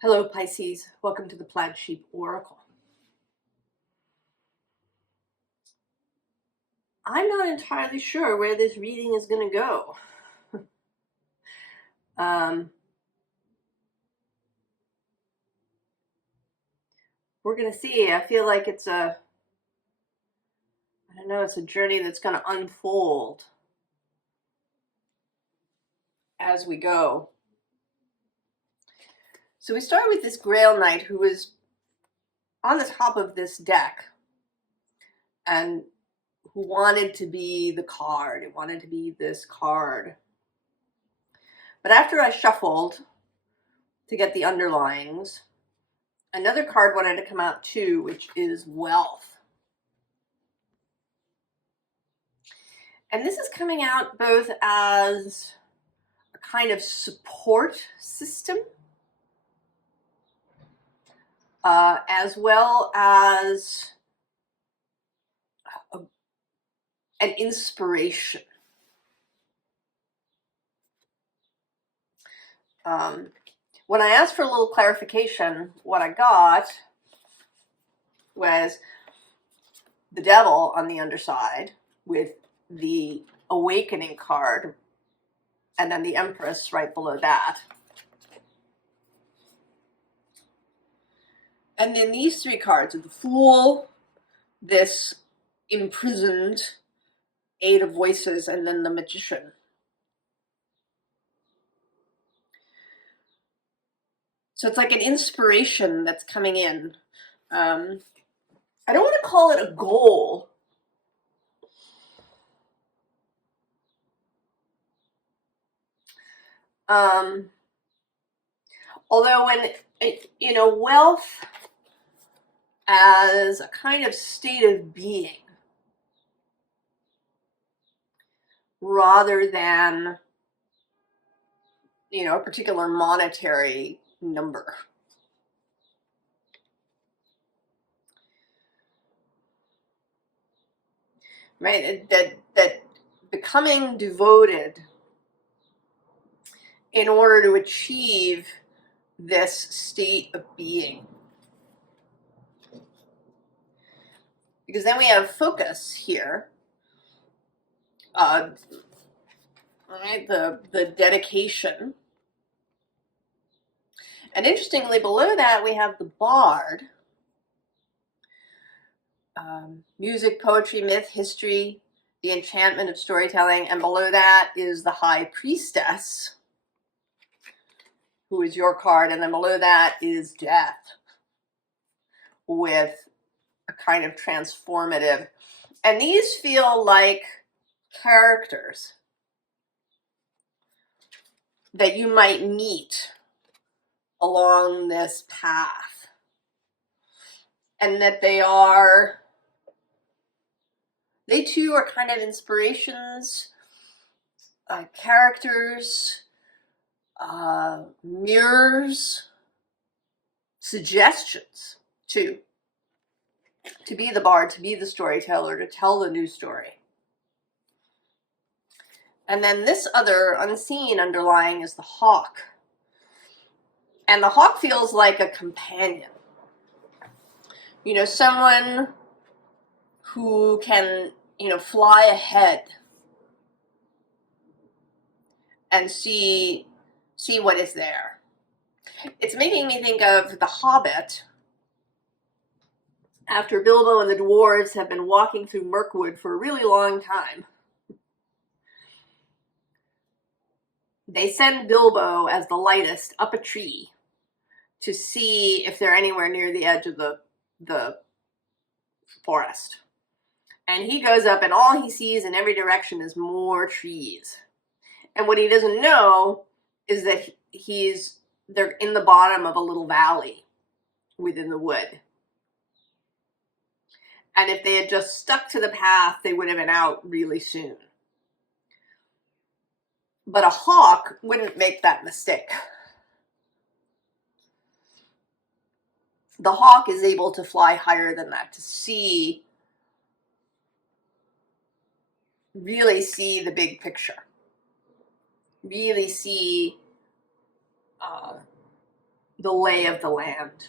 Hello, Pisces. Welcome to the Plaid Oracle. I'm not entirely sure where this reading is going to go. We're going to see. I feel like it's a journey that's going to unfold as we go. So we start with this Grail Knight who is on the top of this deck and who wanted to be the card. It wanted to be this card. But after I shuffled to get the underlines, another card wanted to come out too, which is Wealth. And this is coming out both as a kind of support system, as well as an inspiration. When I asked for a little clarification, what I got was the Devil on the underside with the Awakening card, and then the Empress right below that. And then these three cards are the Fool, this imprisoned Eight of Voices, and then the Magician. So it's like an inspiration that's coming in. I don't want to call it a goal. Although when, wealth as a kind of state of being rather than, a particular monetary number. Right? That becoming devoted in order to achieve this state of being. Because then we have focus here. Right, the dedication. And interestingly, below that we have the Bard. Music, poetry, myth, history, the enchantment of storytelling, and below that is the High Priestess, who is your card, and then below that is Death, with a kind of transformative. And these feel like characters that you might meet along this path, and that they too are kind of inspirations, characters, mirrors, suggestions too, to be the bard, to be the storyteller, to tell the new story. And then this other unseen underlying is the hawk. And the hawk feels like a companion. Someone who can, fly ahead and see what is there. It's making me think of The Hobbit. After Bilbo and the dwarves have been walking through Mirkwood for a really long time, they send Bilbo as the lightest up a tree to see if they're anywhere near the edge of the forest. And he goes up, and all he sees in every direction is more trees. And what he doesn't know is that they're in the bottom of a little valley within the wood. And if they had just stuck to the path, they would have been out really soon. But a hawk wouldn't make that mistake. The hawk is able to fly higher than that, to really see the big picture. Really see the lay of the land.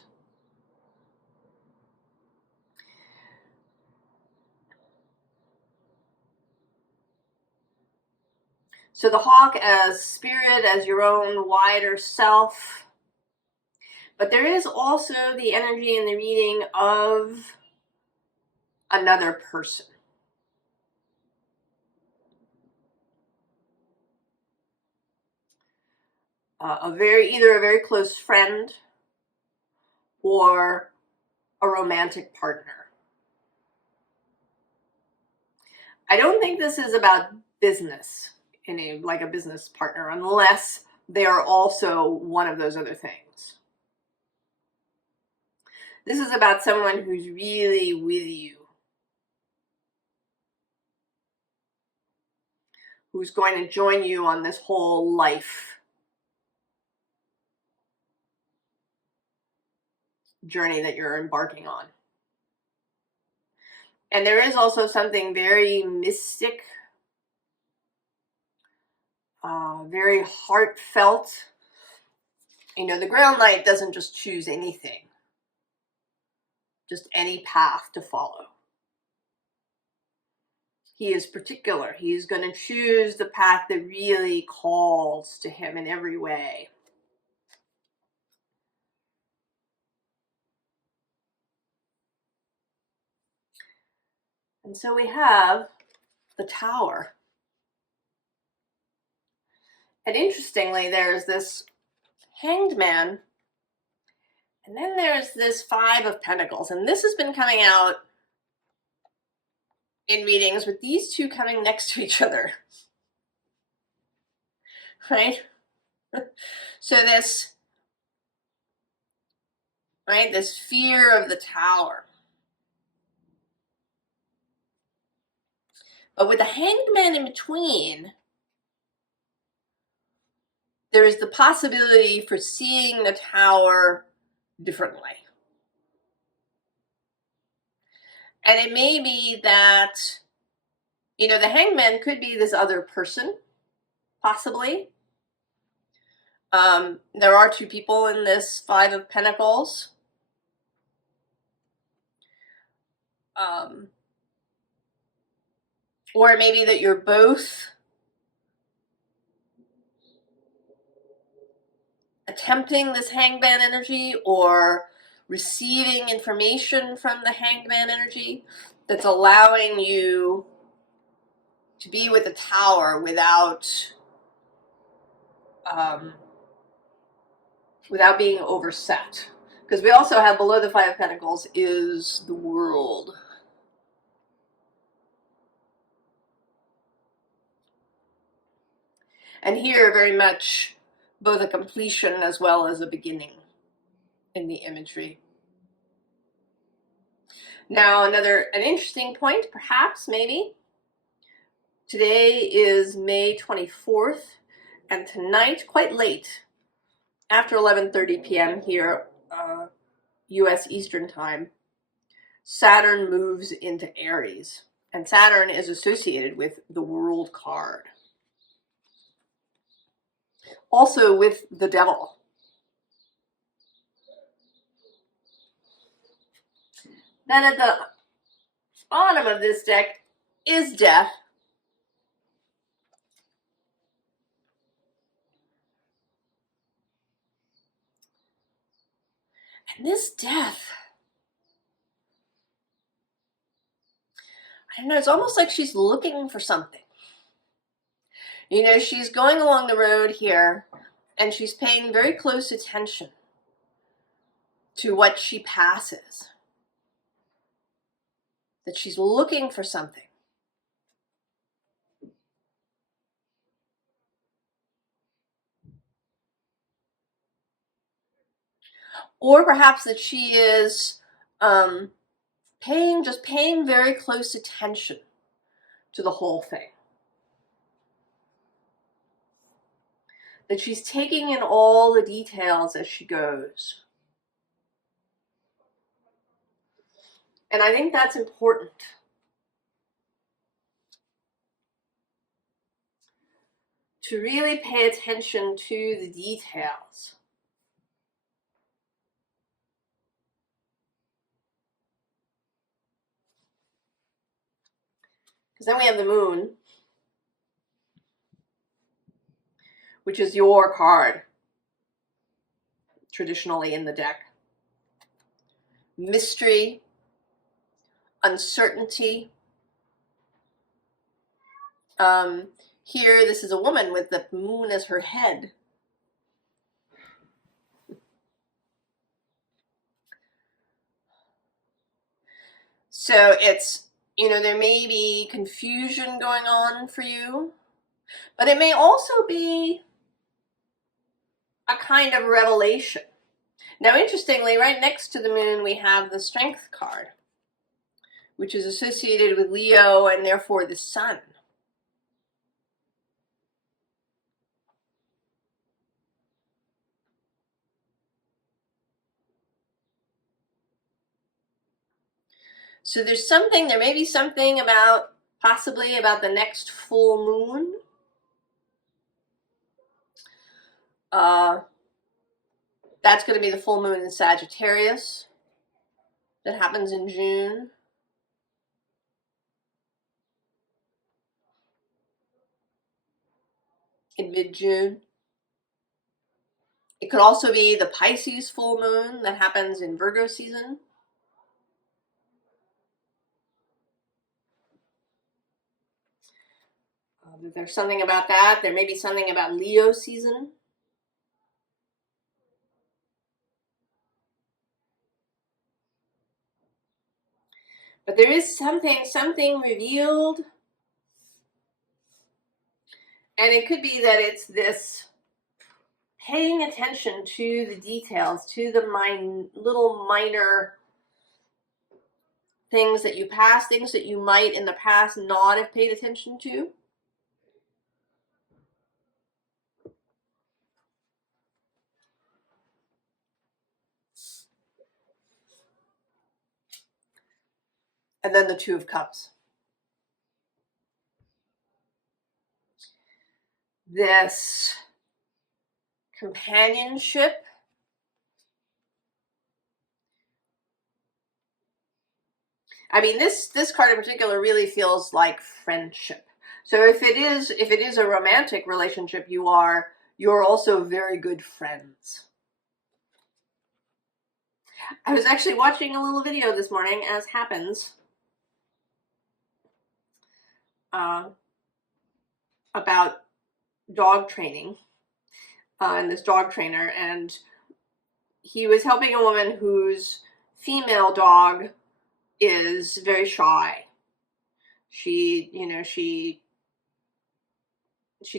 So the hawk as spirit, as your own wider self. But there is also the energy in the reading of another person. Either a very close friend or a romantic partner. I don't think this is about business, like a business partner, unless they are also one of those other things. This is about someone who's really with you, who's going to join you on this whole life journey that you're embarking on. And there is also something very mystic, very heartfelt. You know, the ground knight doesn't just choose anything, just any path to follow. He is particular. He's going to choose the path that really calls to him in every way. And so we have the Tower. And interestingly, there's this Hanged Man, and then there's this Five of Pentacles. And this has been coming out in readings with these two coming next to each other. Right? So this, right, this fear of the Tower. But with the Hanged Man in between, there is the possibility for seeing the Tower differently. And it may be that, you know, the Hangman could be this other person, possibly. There are two people in this Five of Pentacles. Or maybe that you're both attempting this Hangman energy or receiving information from the Hangman energy that's allowing you to be with the Tower without being overset. Because we also have below the Five of Pentacles is the World. And here very much both a completion as well as a beginning in the imagery. Now an interesting point, perhaps, maybe. Today is May 24th, and tonight, quite late, after 11:30 p.m. here, U.S. Eastern Time, Saturn moves into Aries. And Saturn is associated with the World card. Also with the Devil. Then at the bottom of this deck is Death. And this Death, I don't know, it's almost like she's looking for something. You know, she's going along the road here, and she's paying very close attention to what she passes. That she's looking for something. Or perhaps that she is paying very close attention to the whole thing. That she's taking in all the details as she goes. And I think that's important. To really pay attention to the details. Because then we have the moon, which is your card traditionally in the deck. Mystery, uncertainty. Here, this is a woman with the moon as her head. So it's, there may be confusion going on for you, but it may also be a kind of revelation. Now, interestingly, right next to the moon, we have the Strength card, which is associated with Leo and therefore the sun. So there may be something possibly about the next full moon. That's going to be the full moon in Sagittarius that happens in June. In mid-June. It could also be the Pisces full moon that happens in Virgo season. There's something about that. There may be something about Leo season. But there is something revealed. And it could be that it's this paying attention to the details, to the little minor things that you might in the past not have paid attention to. And then the Two of Cups. This companionship. I mean, this card in particular really feels like friendship. So if it is a romantic relationship, you're also very good friends. I was actually watching a little video this morning, as happens, about dog training, and this dog trainer, and he was helping a woman whose female dog is very shy. She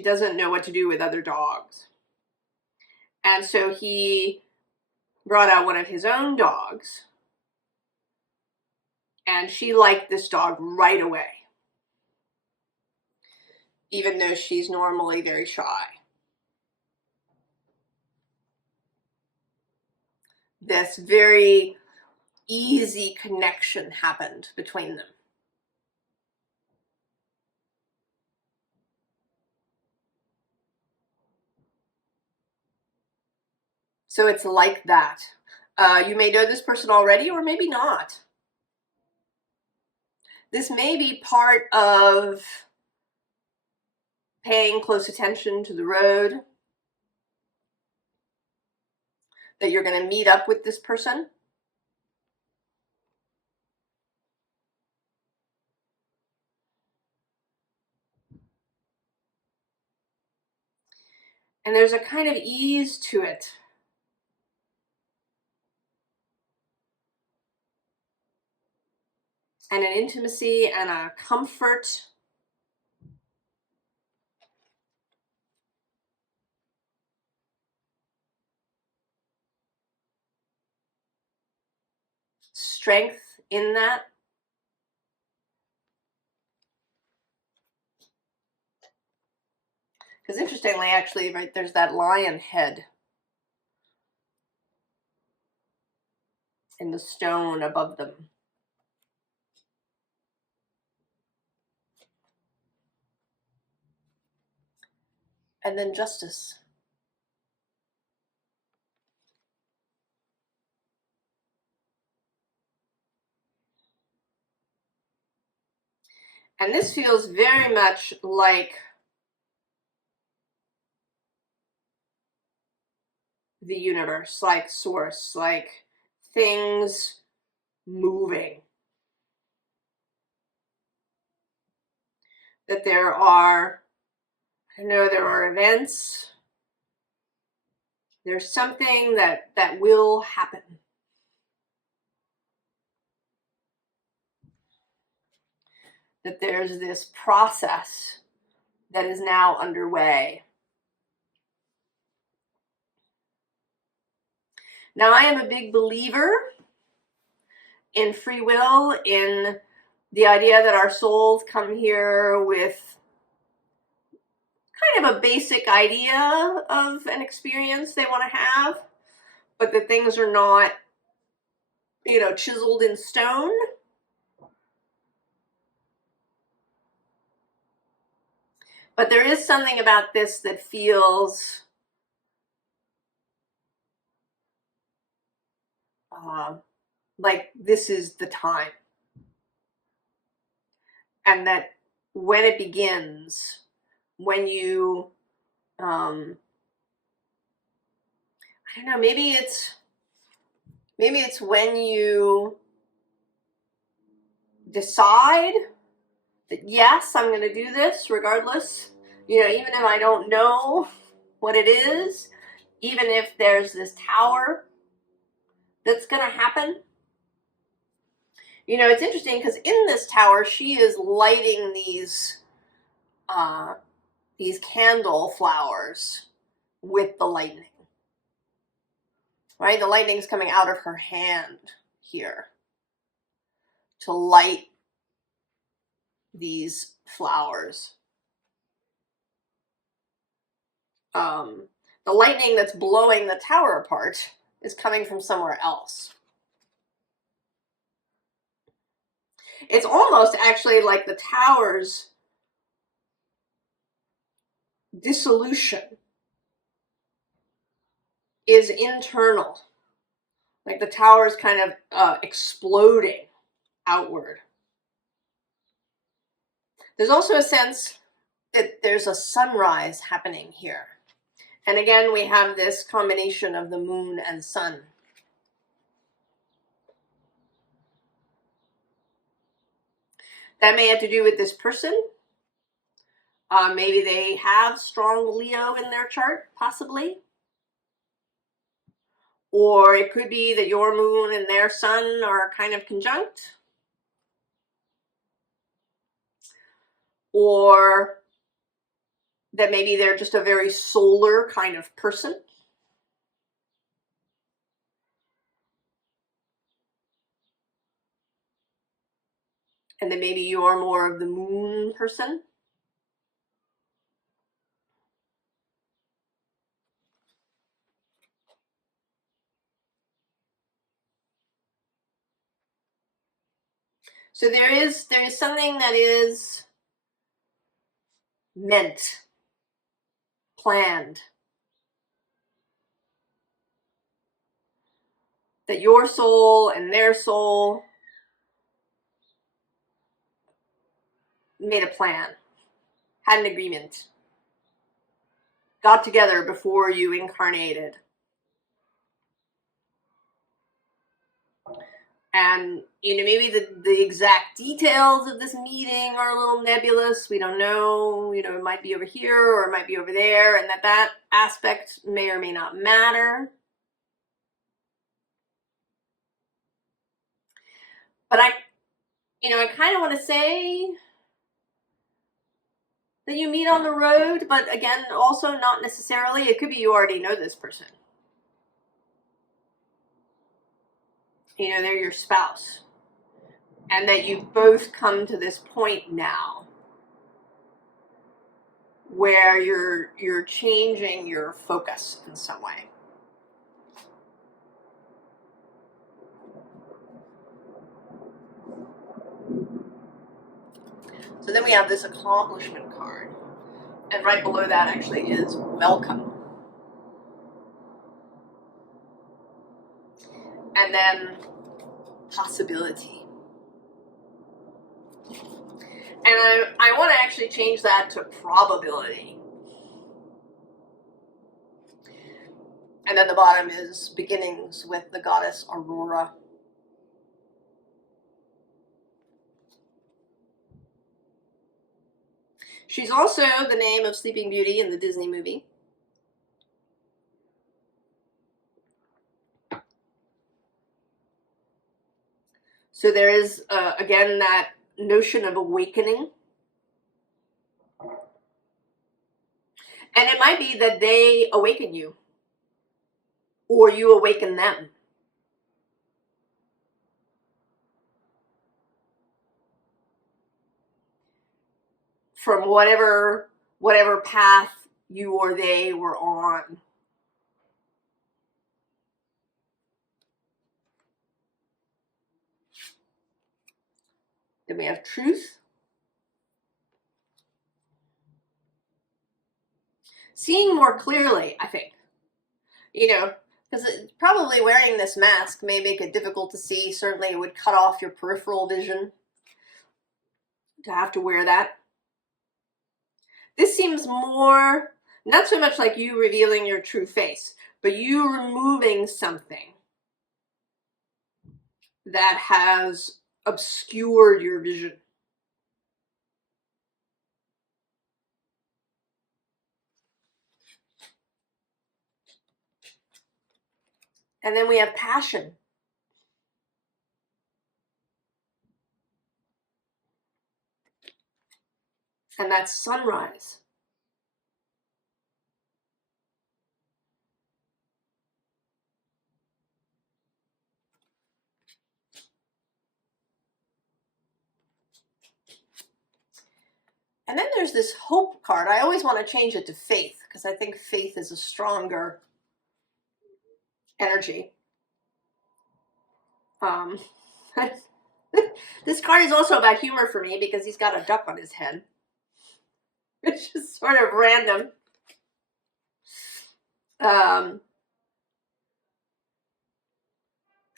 doesn't know what to do with other dogs. And so he brought out one of his own dogs, and she liked this dog right away, even though she's normally very shy. This very easy connection happened between them. So it's like that. You may know this person already, or maybe not. This may be part of paying close attention to the road, that you're going to meet up with this person. And there's a kind of ease to it. And an intimacy and a comfort. Strength in that. Because interestingly, actually, right, there's that lion head in the stone above them. And then justice. And this feels very much like the universe, like source, like things moving. That there are, I know there are events. There's something that will happen. That there's this process that is now underway. Now, I am a big believer in free will, in the idea that our souls come here with kind of a basic idea of an experience they want to have, but that things are not, chiseled in stone. But there is something about this that feels like this is the time. And that when it begins, when you, I don't know, maybe it's when you decide that, yes, I'm going to do this regardless, even if I don't know what it is, even if there's this tower that's going to happen. It's interesting because in this tower, she is lighting these candle flowers with the lightning, right? The lightning's coming out of her hand here to light these flowers. The lightning that's blowing the tower apart is coming from somewhere else. It's almost actually like the tower's dissolution is internal. Like the tower is kind of exploding outward. There's also a sense that there's a sunrise happening here. And again, we have this combination of the moon and sun. That may have to do with this person. Maybe they have strong Leo in their chart, possibly. Or it could be that your moon and their sun are kind of conjunct. Or that maybe they're just a very solar kind of person. And then maybe you're more of the moon person. So there is something that is meant, planned. That your soul and their soul made a plan, had an agreement, got together before you incarnated. And, maybe the exact details of this meeting are a little nebulous. We don't know, it might be over here or it might be over there, and that aspect may or may not matter. But I kind of want to say that you meet on the road, but again, also not necessarily. It could be you already know this person. They're your spouse. And that you've both come to this point now where you're changing your focus in some way. So then we have this accomplishment card. And right below that actually is welcome. And then possibility. And I want to actually change that to probability. And then the bottom is beginnings with the goddess Aurora. She's also the name of Sleeping Beauty in the Disney movie. So there is, again, that notion of awakening. And it might be that they awaken you, or you awaken them. From whatever path you or they were on. Then we have truth. Seeing more clearly, I think. You know, because probably wearing this mask may make it difficult to see. Certainly it would cut off your peripheral vision to have to wear that. This seems more, not so much like you revealing your true face, but you removing something that has obscured your vision. And then we have passion. And that's sunrise. And then there's this hope card. I always want to change it to faith because I think faith is a stronger energy. This card is also about humor for me because he's got a duck on his head. It's just sort of random. I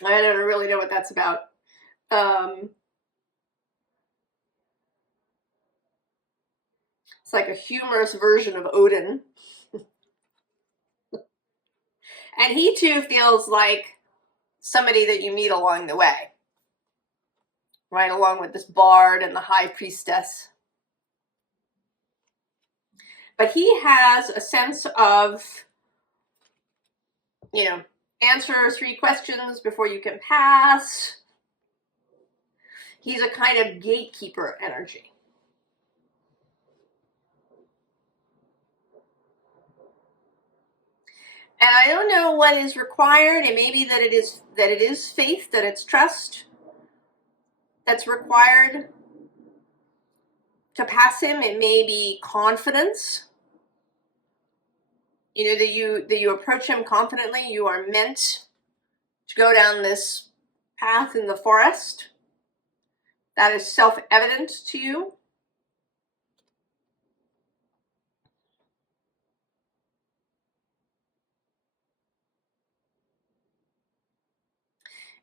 don't really know what that's about. It's like a humorous version of Odin. And he too feels like somebody that you meet along the way. Right along with this bard and the high priestess. But he has a sense of, you know, answer 3 questions before you can pass. He's a kind of gatekeeper energy. And I don't know what is required. It may be that it is faith, that it's trust that's required to pass him. It may be confidence. You know, that you approach him confidently. You are meant to go down this path in the forest. That is self-evident to you.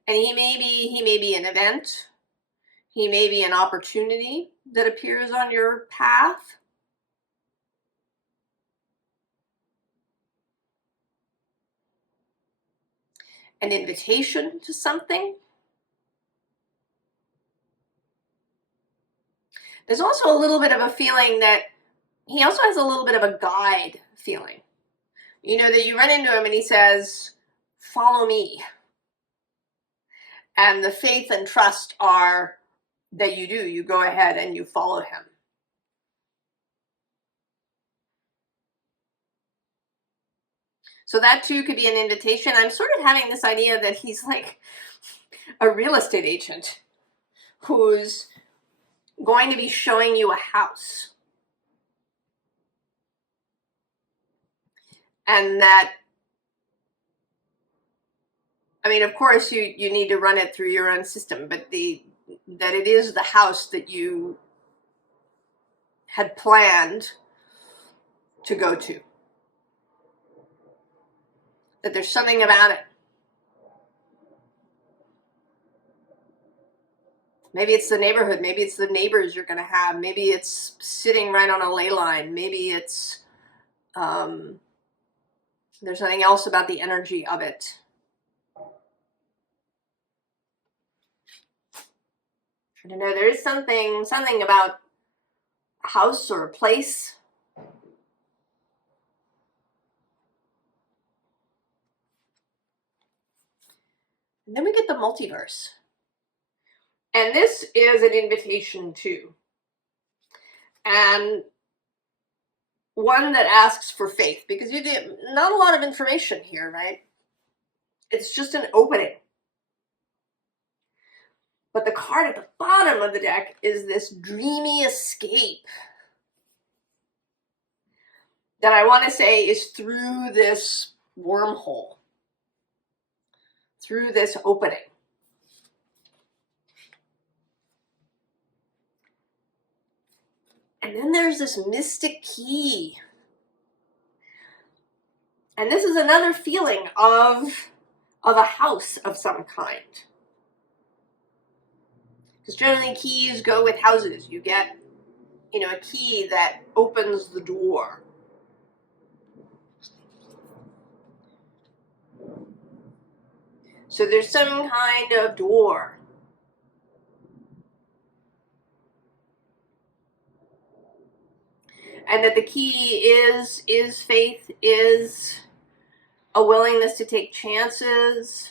And he may be an event. He may be an opportunity that appears on your path. An invitation to something. There's also a little bit of a feeling that he also has a little bit of a guide feeling. You know, that you run into him and he says, follow me. And the faith and trust are that you do. You go ahead and you follow him. So that too could be an invitation. I'm sort of having this idea that he's like a real estate agent who's going to be showing you a house. And that, I mean, of course, you need to run it through your own system, but that it is the house that you had planned to go to. That there's something about it. Maybe it's the neighborhood. Maybe it's the neighbors you're going to have. Maybe it's sitting right on a ley line. Maybe it's, there's something else about the energy of it. I don't know. There is something about a house or a place. And then we get the multiverse. And this is an invitation too. And one that asks for faith, because you get not a lot of information here, right? It's just an opening. But the card at the bottom of the deck is this dreamy escape that I want to say is through this wormhole, through this opening. And then there's this mystic key. And this is another feeling of a house of some kind. Because generally keys go with houses. You get, a key that opens the door. So there's some kind of door. And that the key is faith, is a willingness to take chances.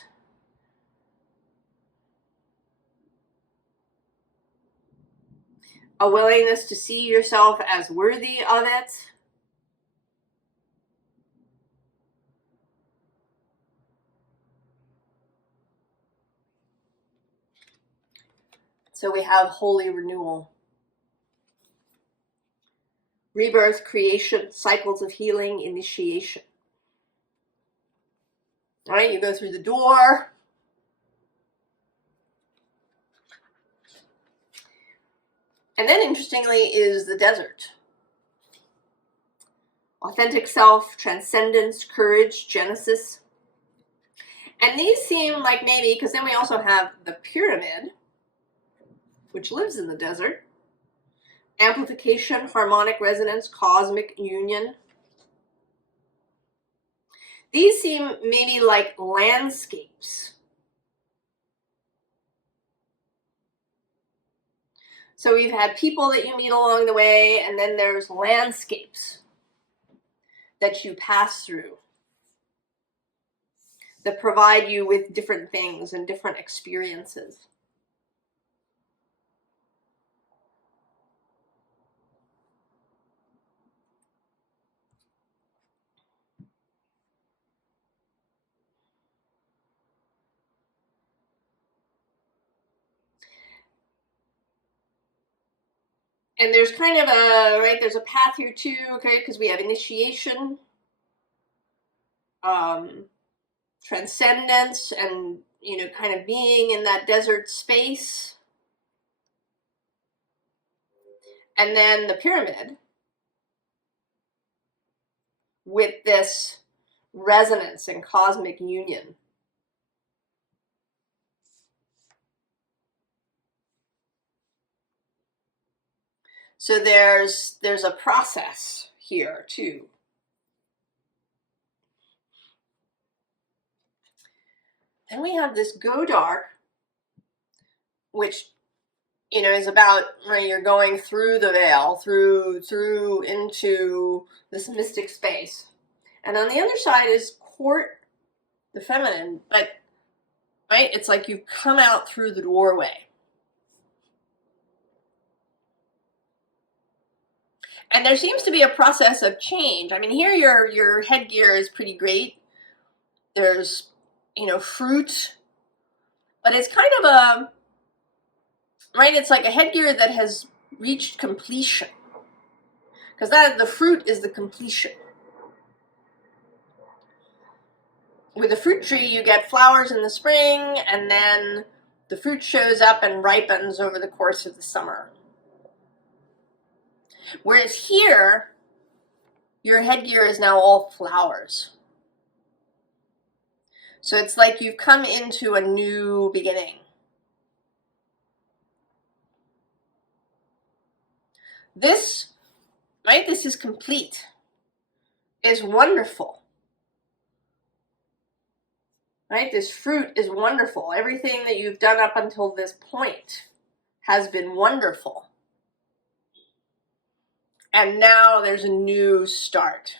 A willingness to see yourself as worthy of it. So we have holy renewal. Rebirth, creation, cycles of healing, initiation. All right, you go through the door. And then, interestingly, is the desert. Authentic self, transcendence, courage, genesis. And these seem like maybe, because then we also have the pyramid, which lives in the desert. Amplification, harmonic resonance, cosmic union. These seem maybe like landscapes. So we've had people that you meet along the way, and then there's landscapes that you pass through that provide you with different things and different experiences. And there's kind of there's a path here too, okay, because we have initiation, transcendence, and, kind of being in that desert space. And then the pyramid with this resonance and cosmic union. So there's a process here too. Then we have this go dark, which, is about where you're going through the veil, through into this mystic space. And on the other side is court, the feminine, but, right, it's like you've come out through the doorway. And there seems to be a process of change. I mean, here your headgear is pretty great. There's, fruit, but it's kind of a, right, it's like a headgear that has reached completion. Because the fruit is the completion. With a fruit tree, you get flowers in the spring, and then the fruit shows up and ripens over the course of the summer. Whereas here, your headgear is now all flowers. So it's like you've come into a new beginning. This, right, this is complete, is wonderful. Right? This fruit is wonderful. Everything that you've done up until this point has been wonderful. And now there's a new start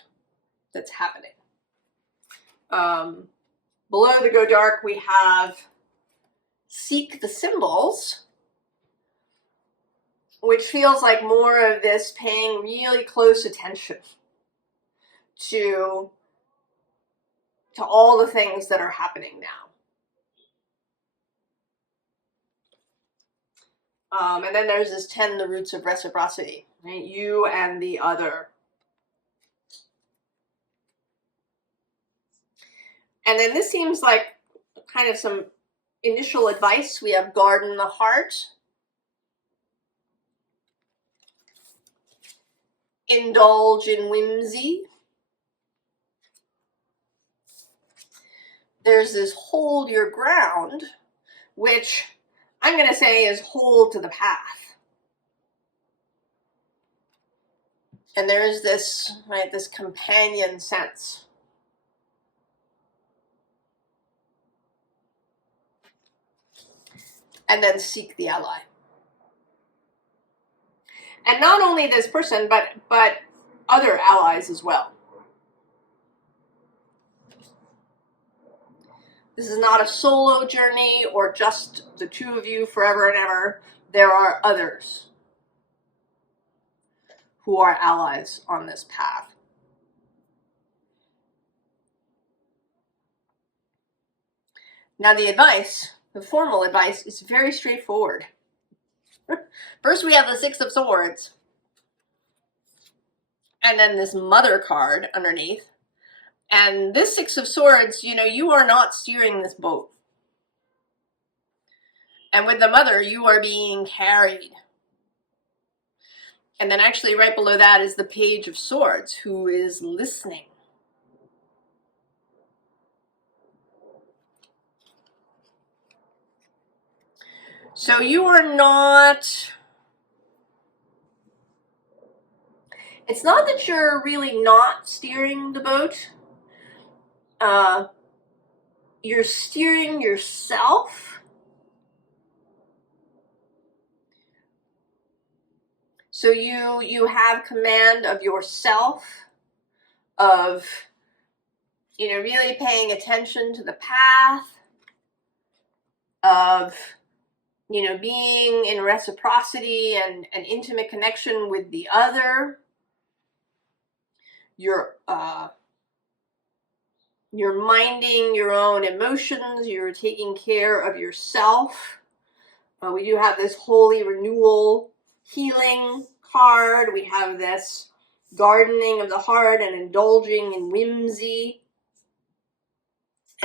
that's happening. Below the Go Dark, we have Seek the Symbols, which feels like more of this paying really close attention to all the things that are happening now. And then there's this 10, the roots of reciprocity, right? You and the other. And then this seems like kind of some initial advice. We have garden the heart, indulge in whimsy. There's this hold your ground, which I'm going to say is hold to the path. And there's this, right, this companion sense. And then seek the ally. And not only this person, but other allies as well. This is not a solo journey or just the two of you forever and ever. There are others who are allies on this path. Now the advice, the formal advice, is very straightforward. First we have the Six of Swords. And then this Mother card underneath. And this Six of Swords, you know, you are not steering this boat. And with the Mother, you are being carried. And then actually right below that is the Page of Swords, who is listening. So you are not, it's not that you're really not steering the boat. You're steering yourself. So you have command of yourself, of, you know, really paying attention to the path, of, you know, being in reciprocity and an intimate connection with the other. You're minding your own emotions. You're taking care of yourself. We do have this holy renewal healing card. We have this gardening of the heart and indulging in whimsy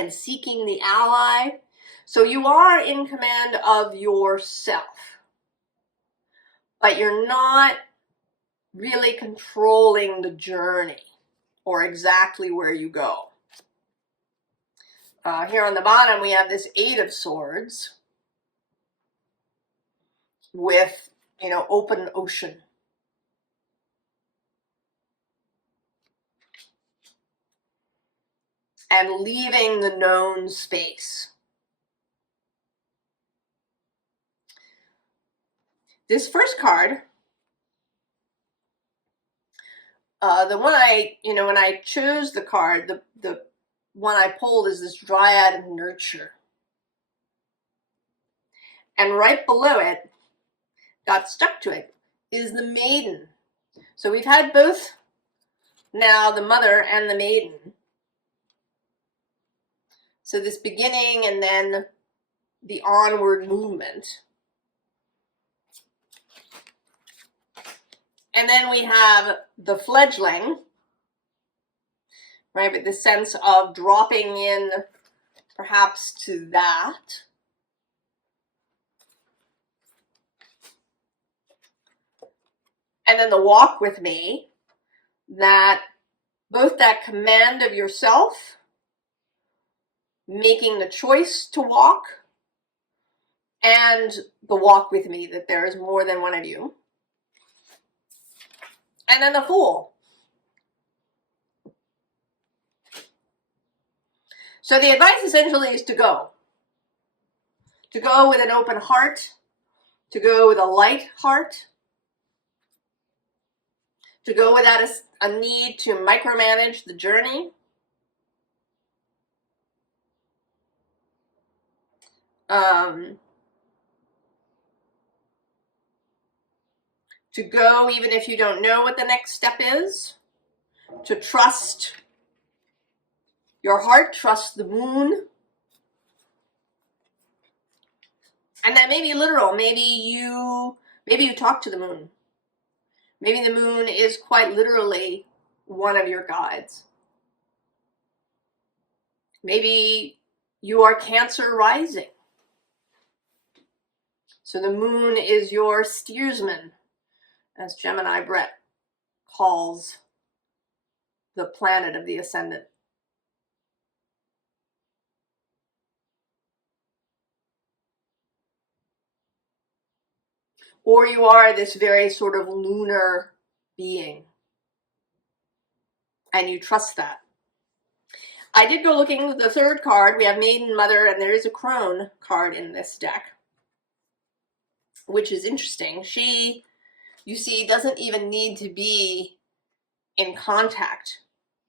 and seeking the ally. So you are in command of yourself, but you're not really controlling the journey or exactly where you go. Here on the bottom, we have this Eight of Swords with, you know, open ocean. And leaving the known space. This first card, the one when I chose the card, the one I pulled is this Dryad of Nurture. And right below it, got stuck to it, is the Maiden. So we've had both now, the Mother and the Maiden. So this beginning and then the onward movement. And then we have the fledgling, right, with the sense of dropping in perhaps to that. And then the walk with me, that both that command of yourself, making the choice to walk, and the walk with me, that there is more than one of you. And then the Fool. So the advice essentially is to go. To go with an open heart, to go with a light heart, to go without a need to micromanage the journey. To go even if you don't know what the next step is. To trust your heart, trust the moon. And that may be literal. Maybe you talk to the moon. Maybe the moon is quite literally one of your guides. Maybe you are Cancer rising. So the moon is your steersman, as Gemini Brett calls the planet of the ascendant. Or you are this very sort of lunar being, and you trust that. I did go looking at the third card. We have Maiden, Mother, and there is a Crone card in this deck, which is interesting. She, you see, doesn't even need to be in contact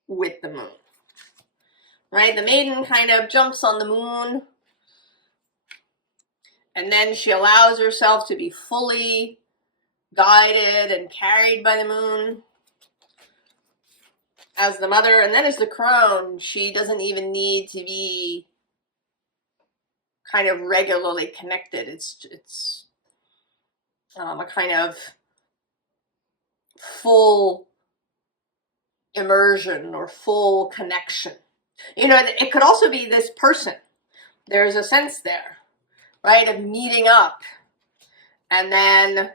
with the moon, right? The Maiden kind of jumps on the moon, and then she allows herself to be fully guided and carried by the moon as the Mother. And then as the Crone, she doesn't even need to be kind of regularly connected. It's a kind of full immersion or full connection. You know, it could also be this person. There's a sense there, right, of meeting up and then,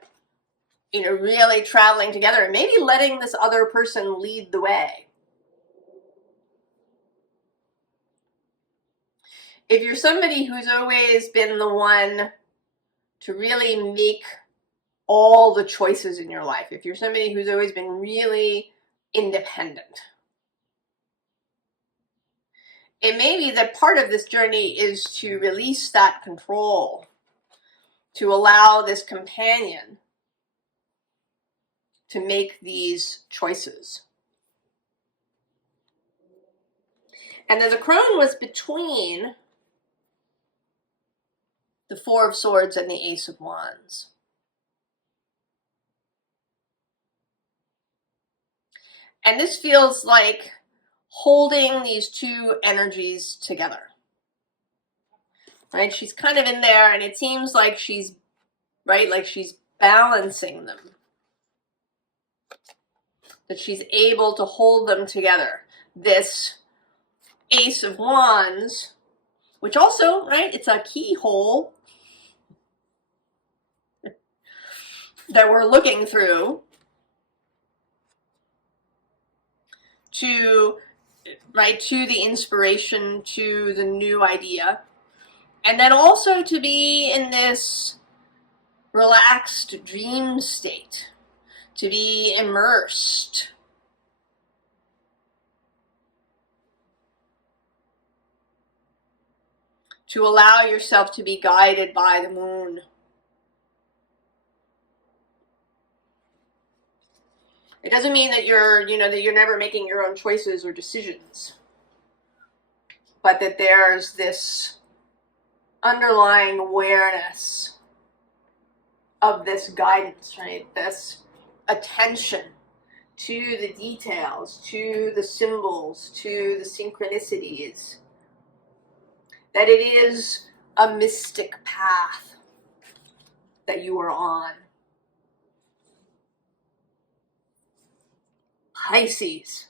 you know, really traveling together and maybe letting this other person lead the way. If you're somebody who's always been the one to really make all the choices in your life, if you're somebody who's always been really independent, it may be that part of this journey is to release that control, to allow this companion to make these choices. And then the Crone was between the Four of Swords and the Ace of Wands. And this feels like holding these two energies together, right? She's kind of in there, and it seems like she's, right, like she's balancing them, that she's able to hold them together. This Ace of Wands, which also, right, it's a keyhole that we're looking through to, right, to the inspiration, to the new idea, and then also to be in this relaxed dream state, to be immersed. To allow yourself to be guided by the moon. It doesn't mean that you're, you know, that you're never making your own choices or decisions, but that there's this underlying awareness of this guidance, right? This attention to the details, to the symbols, to the synchronicities, that it is a mystic path that you are on. Pisces.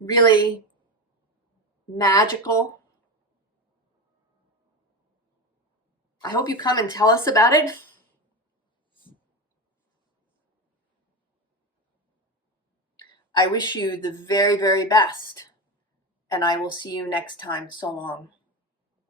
Really magical. I hope you come and tell us about it. I wish you the very, very best, and I will see you next time. So long.